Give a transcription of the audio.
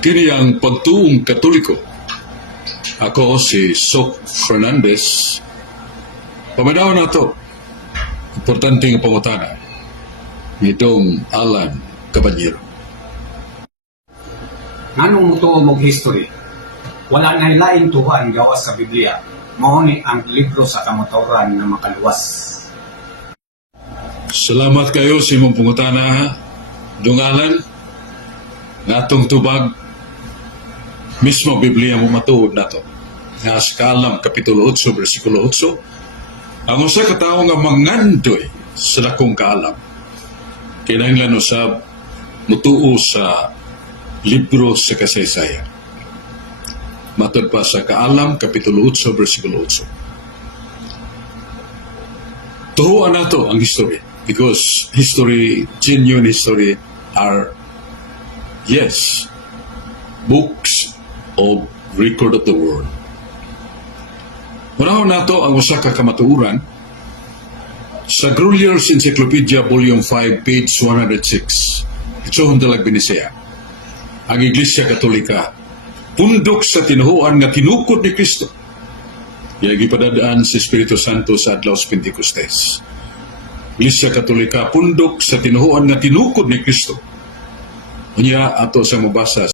Kini ang pagtuong Katoliko. Ako si Sok Fernandez. Pamanaw na ito. Importanteng pangutana. Nitong Alan Caballero. Nganong mutuo mong history? Wala na laing tuhan gawas sa Biblia. Mao ni ang libro sa kamotoran na makaluwas. Salamat kayo sa imong pangutana, Dungalan. Natong tubag, mismo Biblia mo matuod na to. Nga sa Kaalam, Kapitulo 8, versikulo 8, ang usa ka tawo nga mangandoy sa dakong kaalam. Kinahanglan usab mutuo sa libro sa kasaysayan. Matod pa sa Kaalam, Kapitulo 8, versikulo 8. Tuhuan na to ang history. Because history, genuine history, are, yes, books of record of the world. Unahon na to ang usa ka kamatuoran sa Grulier's Encyclopedia, Volume 5, page 106. Ito ang dalag binisaya. Ang Iglesia Katolika, pundok sa tinuhuan nga tinukod ni Kristo. Yagi padadaan sa Espiritu Santo sa adlaw sa Pentecostes. Iglesia Katolika, pundok sa tinuhuan nga tinukod ni Kristo. Unya ato sa mabasa